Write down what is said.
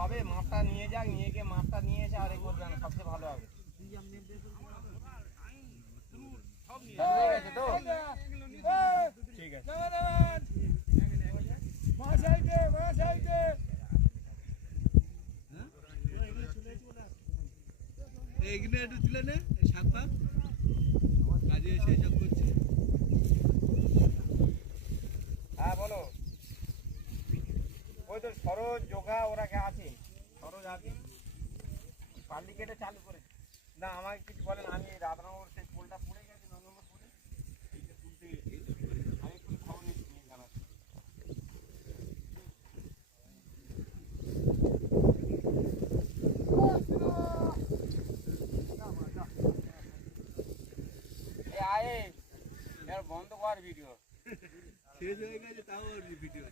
হবে মাছটা নিয়ে যাক, নিয়ে গিয়ে মাছটা নিয়ে এসে আর এ করবে না, সবচেয়ে ভালো হবে। ঠিক আছে এইগুলো একটু তুলে নে, শাক পাক কাজে এসে সব করছে। হ্যাঁ বলো। ওই তো সরোজ যোগা ওরা আছে, সরোজ আছে, পাল্লি কেটে চালু করে না। আমাকে কিছু বলেন, আমি রাধানগর সেই পোলটা পড়ে গেছে, 9 নম্বর পোলে এইটা তুলতে গেছি, আমি একটু খবর নিচ্ছি জানাচ্ছি। আয়ে বন্ধ কর ভিডিও, শেষ হয়ে গেছে তাও ভিডিও।